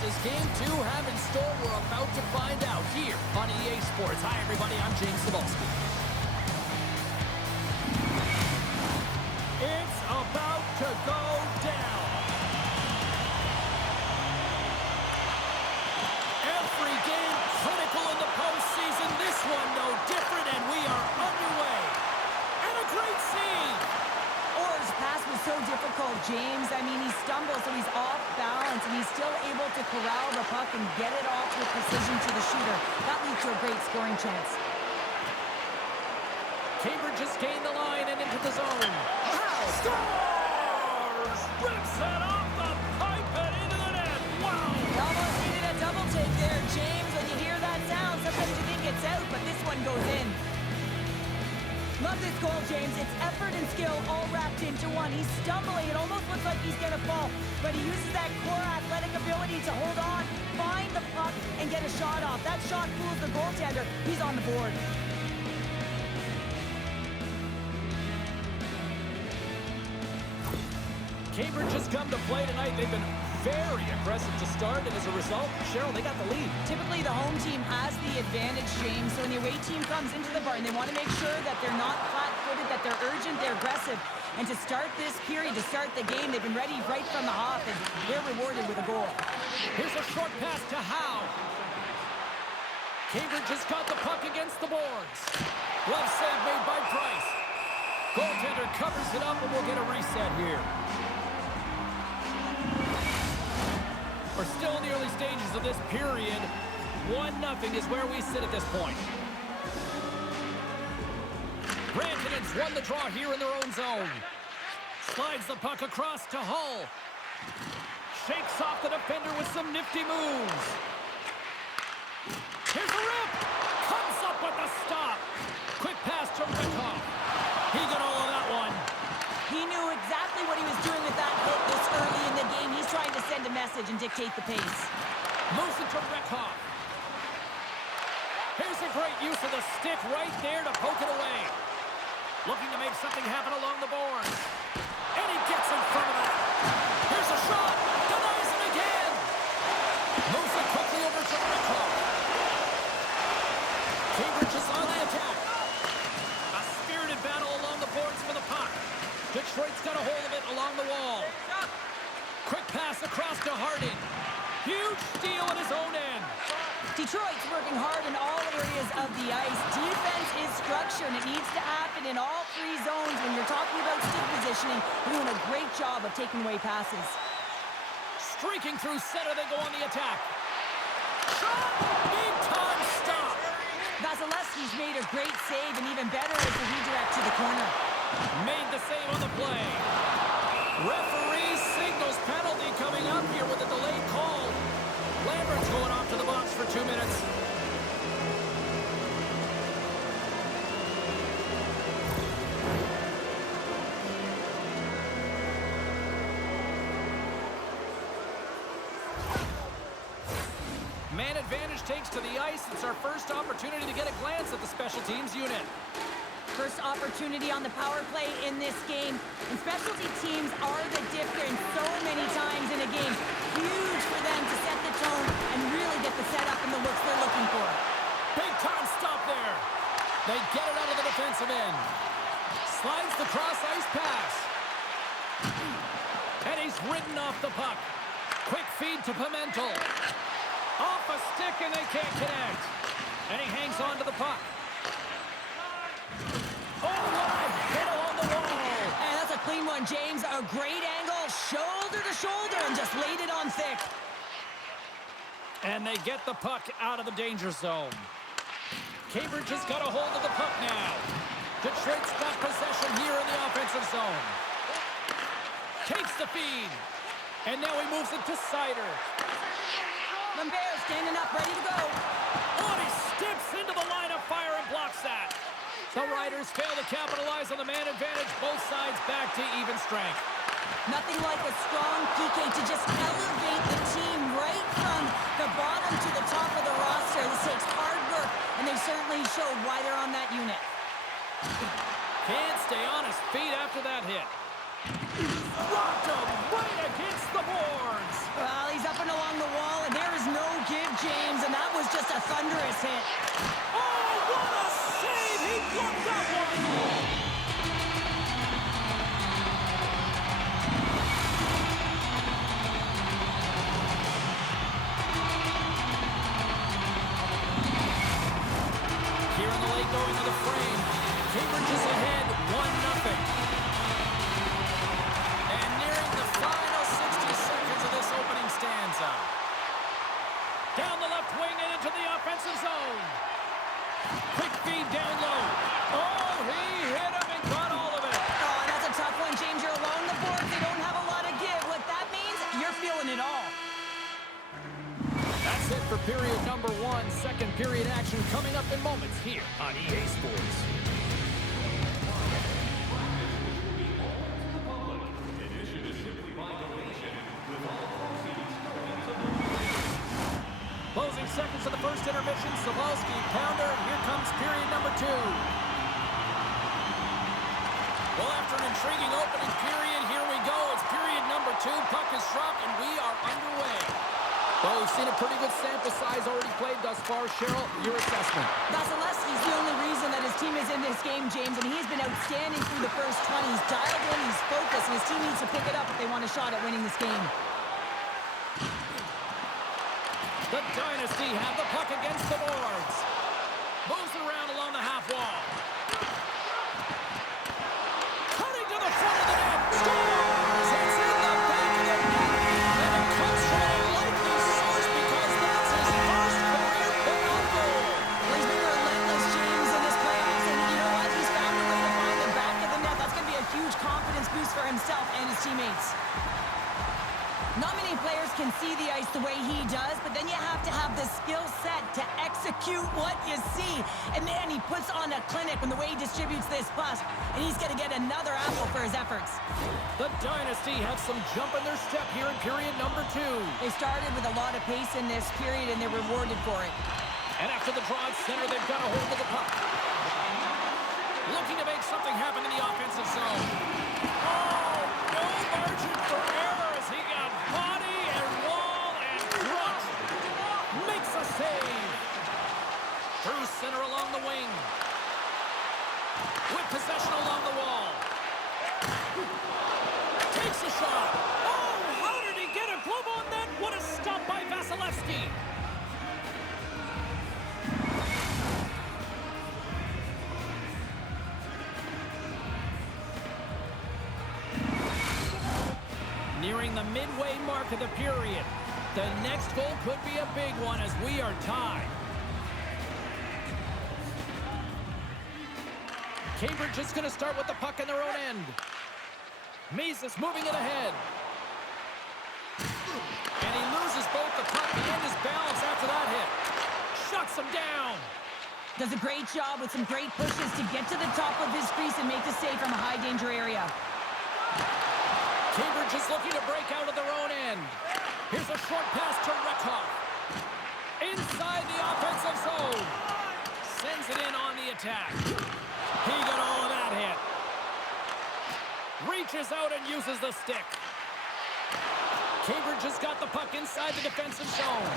does Game 2 have in store? We're about to find out here on EA Sports. Hi, everybody. I'm James Cebulski. It's about to go down. Every game critical in the postseason. This one no different, and we are underway. And a great scene. Orr's pass was so difficult, James. I mean, he stumbles, so he's off balance, and he's still able to corral the puck and get it off with precision to the shooter. That leads to a great scoring chance. Cambridge has gained the line and into the zone. Wow! Scores! Rips it off the pipe and into the net. Wow! He almost needed a double take there, James. When you hear that sound, sometimes you think it's out, but this one goes in. Love this goal, James. It's effort and skill all wrapped into one. He's stumbling. It almost looks like he's going to fall, but he uses that core athletic ability to hold on, find the puck, and get a shot off. That shot fools the goaltender. He's on the board. Cambridge has come to play tonight. They've been very aggressive to start, and as a result, Cheryl, they got the lead. Typically, the home team has the advantage, James. So when the away team comes into the barn, they want to make sure that they're not flat-footed, that they're urgent, they're aggressive. And to start this period, to start the game, they've been ready right from the hop, and they're rewarded with a goal. Here's a short pass to Howe. Cambridge has got the puck against the boards. Glove save made by Price. Goaltender covers it up, and we'll get a reset here. We're still in the early stages of this period. 1-0 is where we sit at this point. Rantanen's won the draw here in their own zone. Slides the puck across to Hull. Shakes off the defender with some nifty moves. Here's a rip. Comes up with a stop. Quick pass to Rickhoff. He got all of that one. He knew exactly what he was doing with that hit this early in the game. He's trying to send a message and dictate the pace. Moves it to Rickhoff. Here's a great use of the stick right there to poke it away. Looking to make something happen along the boards. And he gets in front of that. Here's a shot. Denies it again. Moves it quickly over to Rickhoff. Cambridge is on the attack. A spirited battle along the boards for the puck. Detroit's got a hold of it along the wall. Quick pass across to Harding. Huge steal at his own end. Detroit's working hard in all areas of the ice. Defense is structure, and it needs to happen in all three zones. When you're talking about stick positioning, they're doing a great job of taking away passes. Streaking through center, they go on the attack. Shot! Big time stop. Vasilevsky's made a great save, and even better is the redirect to the corner. Made the save on the play. Referee signals penalty coming up here with a delayed call. Lambert's going off to the box for 2 minutes. Man advantage takes to the ice. It's our first opportunity to get a glance at the special teams unit. First opportunity on the power play in this game. And specialty teams are the difference so many times in a game. Huge for them to set the tone and really get the setup and the looks they're looking for. Big time stop there. They get it out of the defensive end. Slides the cross ice pass. And he's ridden off the puck. Quick feed to Pimentel. Off a stick and they can't connect. And he hangs on to the puck. Oh, what a hit along the wall. And that's a clean one, James. A great angle, shoulder to shoulder, and just laid it on thick. And they get the puck out of the danger zone. Cambridge has got a hold of the puck now. Detroit's got possession here in the offensive zone. Takes the feed. And now he moves it to Sider. Lambert standing up, ready to go. Oh, and he steps into the line of fire and blocks that. The Riders fail to capitalize on the man advantage. Both sides back to even strength. Nothing like a strong PK to just elevate the team right from the bottom to the top of the roster. This takes hard work, and they certainly showed why they're on that unit. Can't stay on his feet after that hit. Rocked him right against the boards. Well, he's up and along the wall, and just a thunderous hit. Oh, what a save! He blocked that one! Here in the late going to the frame. Cambridge is ahead 1-0. And nearing the final 60 seconds of this opening stanza. Down the left wing and into the offensive zone. Quick feed down low. Oh, he hit him and got all of it. Oh, that's a tough one, James. You're along the boards. They don't have a lot of give. What that means, you're feeling it all. That's it for period number 1. Second period action coming up in moments here on EA Sports. Closing seconds of the first intermission. Savalski, pounder. Here comes period number 2. Well, after an intriguing opening period, here we go. It's period number 2. Puck is dropped, and we are underway. Well, we've seen a pretty good sample size already played thus far. Cheryl, your assessment. Vasilevsky's the only reason that his team is in this game, James, and he's been outstanding through the first 20. He's dialed in, he's focused, and his team needs to pick it up if they want a shot at winning this game. The Dynasty have the puck against the boards. Moves it around along the half wall. Cutting to the front of the net. Scores! It's in the back of the net. And it comes from a likely source because that's his first career point on goal. Well, he's been relentless, James, in his playoffs, and you know what? He's found a way to find the back of the net. That's going to be a huge confidence boost for himself and his teammates. Not many players can see the ice the way he does, but then you have to have the skill set to execute what you see. And man, he puts on a clinic when the way he distributes this puck, and he's going to get another apple for his efforts. The Dynasty have some jump in their step here in period number 2. They started with a lot of pace in this period, and they're rewarded for it. And after the draw at center, they've got a hold of the puck. Looking to make something happen in the offensive zone. Oh, no margin for error as he got body and wall and crushed. Makes a save. Through center along the wing. With possession along the wall. Takes a shot. Oh, how did he get a glove on that? What a stop by Vasilevsky. Nearing the midway mark of the period. The next goal could be a big one as we are tied. Cambridge is going to start with the puck in their own end. Meeses moving it ahead. And he loses both the puck and his balance after that hit. Shuts him down. Does a great job with some great pushes to get to the top of his crease and make the save from a high-danger area. Cambridge is looking to break out of their own end. Here's a short pass to Rekhoff. Inside the offensive zone. Sends it in on the attack. He got all of that hit. Reaches out and uses the stick. Cambridge has got the puck inside the defensive zone.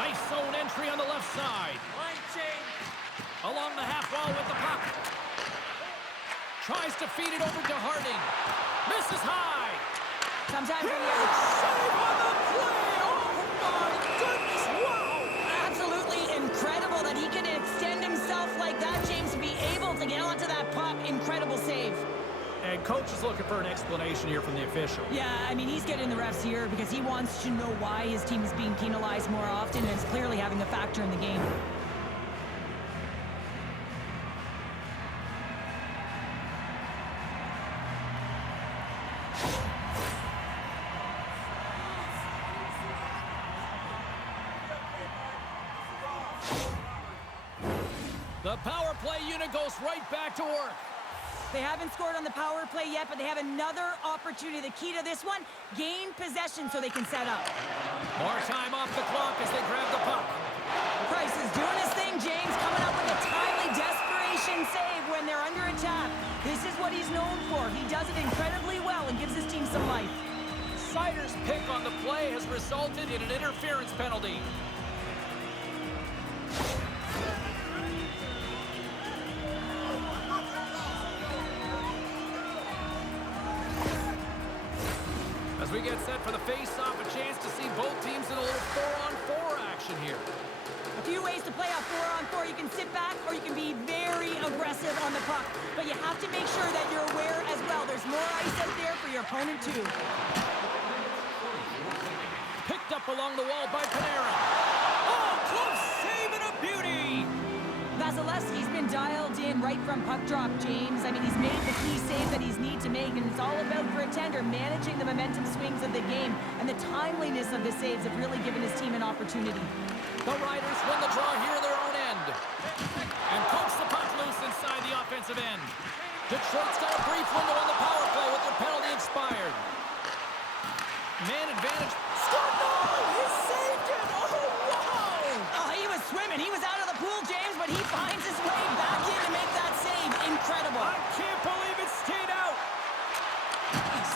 Nice zone entry on the left side. Line change. Along the half wall with the puck. Tries to feed it over to Harding. Misses high. Sometimes when Huge save on the play. Oh, my goodness. Wow. absolutely incredible that he can extend himself like that, James, to be able to get onto that puck. Incredible save. And coach is looking for an explanation here from the official. Yeah, I mean, he's getting the refs here because he wants to know why his team is being penalized more often, and it's clearly having a factor in the game. The power play unit goes right back to work. They haven't scored on the power play yet, but they have another opportunity. The key to this one, gain possession so they can set up. More time off the clock as they grab the puck. Price is doing his thing, James, coming up with a timely desperation save when they're under attack. This is what he's known for. He does it incredibly well and gives his team some life. Sider's pick on the play has resulted in an interference penalty. As we get set for the face-off, a chance to see both teams in a little 4-on-4 action here. A few ways to play a 4-on-4. You can sit back or you can be very aggressive on the puck. But you have to make sure that you're aware as well. There's more ice out there for your opponent too. Picked up along the wall by Panarin. Oh, close save and a beauty! Vasilevsky's been dialed in right from puck drop, James. I mean, he's made the key save that he's need to make, and it's all about, for a tender, managing the momentum swings of the game, and the timeliness of the saves have really given his team an opportunity. The Riders win the draw here in their own end. And pokes the puck loose inside the offensive end. Detroit's got a brief window on the power play with their penalty expired. Man advantage. Scored! No! He saved it! Oh, wow! Oh, he was swimming. He was out of the pool, James, but he finds his way back in to make that save. Incredible. I can't believe it stayed out.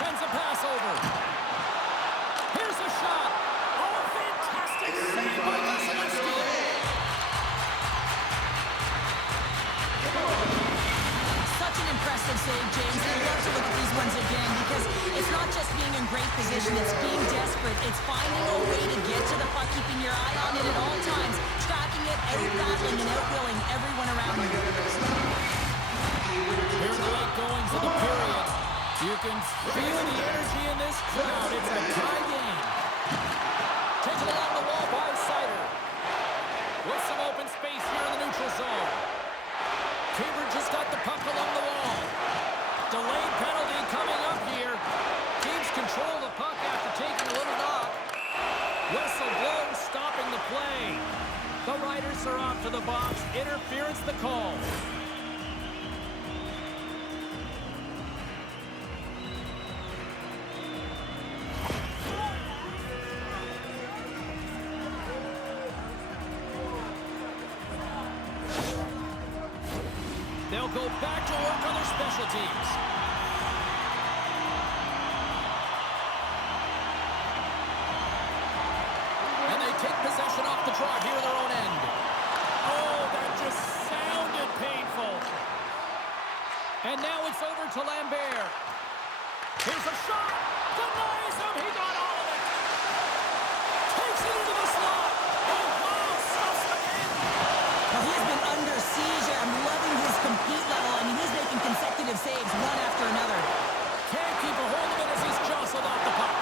Sends a pass over. Here's a shot. Oh, fantastic save by Vasilevsky. Such an impressive save, James. I love to look at these ones again because it's not just being in great position, it's being desperate. It's finding a way to get to the puck, keeping your eye on it at all times, tracking it, out-battling and out-willing everyone around you. Here in the late goings of the period, you can feel the energy in this crowd. It's a tie game. Taken along the wall by Sider. With some open space here in the neutral zone. Cambridge has got the puck along the wall. Delayed penalty coming up here. Teams control the puck after taking a little knock. Whistle blows, stopping the play. The Riders are off to the box. Interference the call. They'll go back to work on their special teams. And they take possession off the draw here in their own end. Oh, that just sounded painful. And now it's over to Lambert. Here's a shot. Denies him. He got all of it. Takes it into the slot. Oh, wow. Stuffs it in. Well, he has been under siege. I'm loving his compete level. I mean, he's making consecutive saves one after another. Can't keep a hold of it as he's jostled off the puck.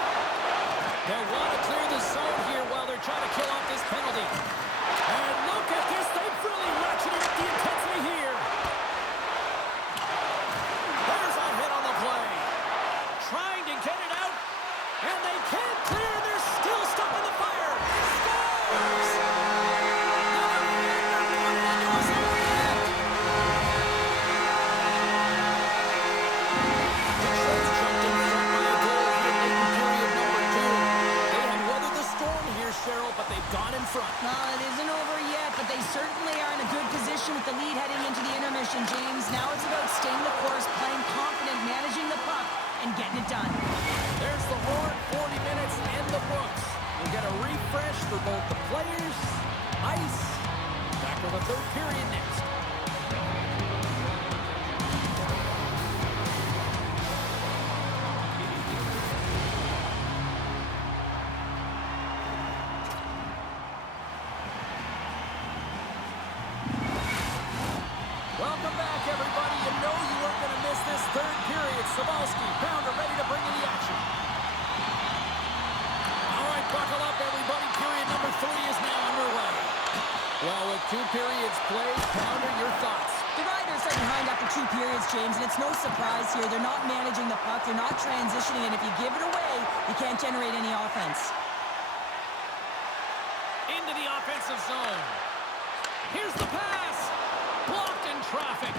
They'll want to clear the zone here while they're trying to kill off this penalty. And look at this. They've really ratcheted up the intensity here. There's a hit on the play. Trying to get it out. And they can't clear. They're still stuck in the fire. Scores! But they've gone in front. Well, it isn't over yet, but they certainly are in a good position with the lead heading into the intermission, James. Now it's about staying the course, playing confident, managing the puck, and getting it done. There's the horn, 40 minutes in the books. We'll get a refresh for both the players, ice. Back with the third period next. Welcome back, everybody. You know you weren't going to miss this third period. Sabalski, Pounder ready to bring in the action. All right, buckle up, everybody. Period number 3 is now underway. Well, with 2 periods played, Pounder, your thoughts? The Riders are behind after 2 periods, James, and it's no surprise here. They're not managing the puck. They're not transitioning, and if you give it away, you can't generate any offense. Into the offensive zone. Here's the pass. Blocked in traffic.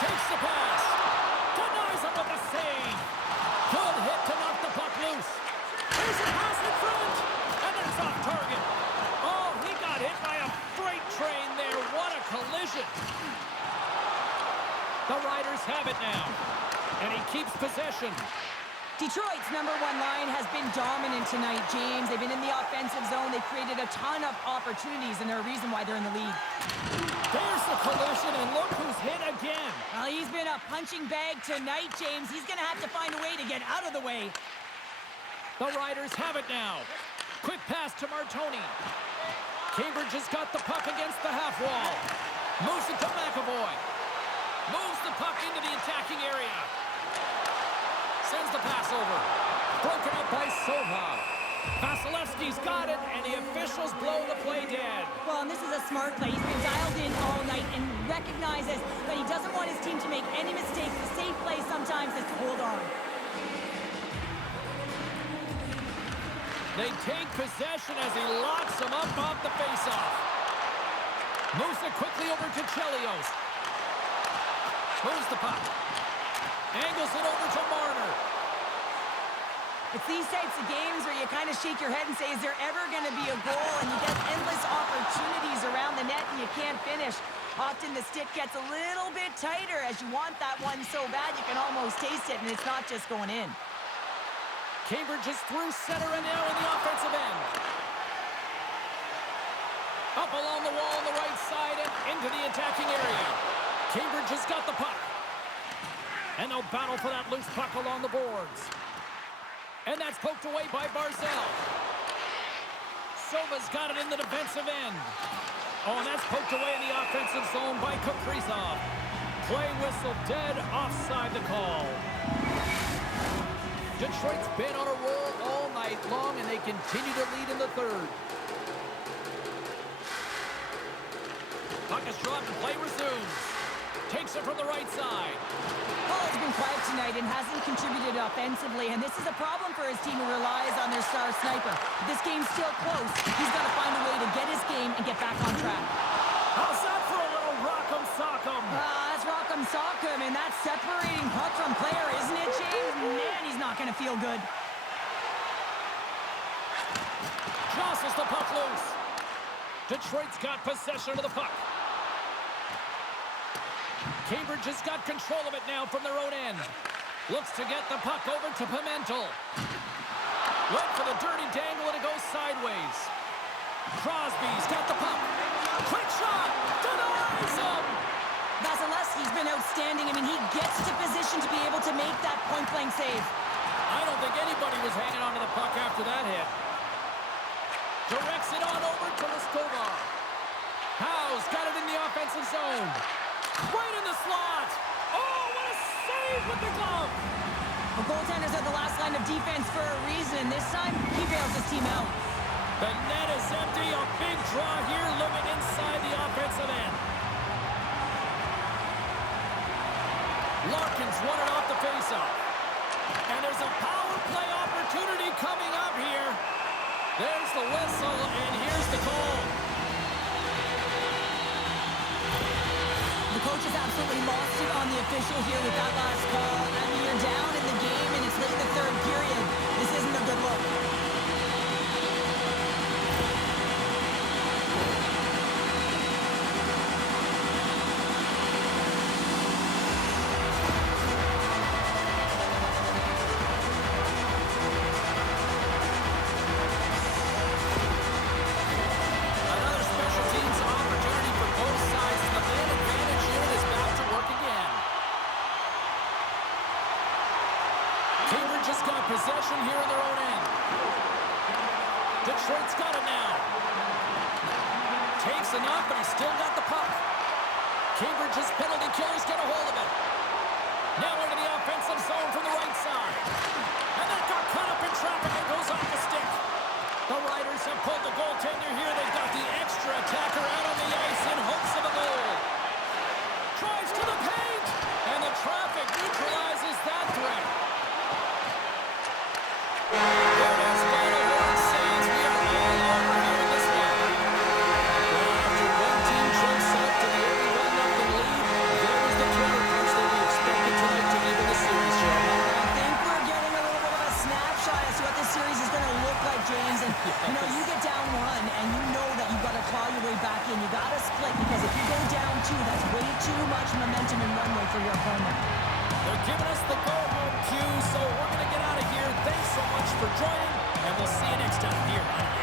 Takes the pass. Denies him with a save. Good hit to knock the puck loose. Here's a pass in front. And it's off target. Oh, he got hit by a freight train there. What a collision. The Riders have it now. And he keeps possession. Detroit's number one line has been dominant tonight, James. They've been in the offensive zone. They've created a ton of opportunities, and they're a reason why they're in the lead. There's the collision, and look who's hit again. Well, he's been a punching bag tonight, James. He's going to have to find a way to get out of the way. The Riders have it now. Quick pass to Martoni. Cambridge has got the puck against the half wall. Moves it to McAvoy. Moves the puck into the attacking area. Sends the pass over. Broken up by Sova. Vasilevsky's got it, and the officials blow the play dead. Well, and this is a smart play. He's been dialed in all night and recognizes that he doesn't want his team to make any mistakes. The safe play sometimes is to hold on. They take possession as he locks them up off the faceoff. Moves it quickly over to Chelios. Moves the puck. Angles it over to Marner. It's these types of games where you kind of shake your head and say, is there ever going to be a goal? And you get endless opportunities around the net and you can't finish. Often the stick gets a little bit tighter as you want that one so bad you can almost taste it, and it's not just going in. Cambridge is through center and now in the offensive end. Up along the wall on the right side and into the attacking area. Cambridge has got the puck. And they'll battle for that loose puck along the boards. And that's poked away by Barzal. Sova's got it in the defensive end. Oh, and that's poked away in the offensive zone by Kaprizov. Play whistle dead, offside the call. Detroit's been on a roll all night long, and they continue to lead in the third. Puck is dropped and play resumes. Takes it from the right side. Paul's been quiet tonight and hasn't contributed offensively, and this is a problem for his team who relies on their star sniper. If this game's still close, he's got to find a way to get his game and get back on track. How's that for a little rock'em sock'em? That's rock'em sock'em, and that's separating puck from player, isn't it, James? Man, he's not going to feel good. Jostles the puck loose. Detroit's got possession of the puck. Cambridge has got control of it now from their own end. Looks to get the puck over to Pimentel. Went for the dirty dangle and it goes sideways. Crosby's got the puck. Quick shot! Denies him! Vasilevsky's been outstanding. I mean, he gets to position to be able to make that point-blank save. I don't think anybody was hanging on to the puck after that hit. Directs it on over to Leskovar. Howe's got it in the offensive zone. Right in the slot. Oh, what a save with the glove. The goaltenders are the last line of defense for a reason. This time, he bails his team out. The net is empty. A big draw here living inside the offensive end. Larkins won it off the faceoff. And there's a power play opportunity coming up here. There's the whistle, and here's the call. The coach has absolutely lost it on the official here with that last call. I mean, you're down in the game, and it's late in the third period. This isn't a good look. Another special teams opportunity for both sides. The man advantage unit is back to work again. Cambridge has got possession here in their own end. Detroit's got it now. Takes enough, but he's still got the puck. Cambridge's penalty killers get a hold of it. Now into the offensive zone from the right side. And that got caught up in traffic and goes off the stick. The Riders have pulled the goaltender here. They've got the extra attacker out on the ice in hopes of a goal. Drives to the paint, and the traffic neutralizes that threat. There it is, final word says we are all over here in this one. Well, after one team jumps out to the early 1-0 lead, there was the counterpunch that we expected tonight to even the series, Joe. I think we're getting a little bit of a snapshot as to what this series is going to look like, James. And, you know, you get down one, and you know that you've got to claw your way back in. You got to split, because if you go down two, that's way too much momentum and runway for your opponent. They're giving us the go-home cue, so we're going to get out of here. stuff here, right?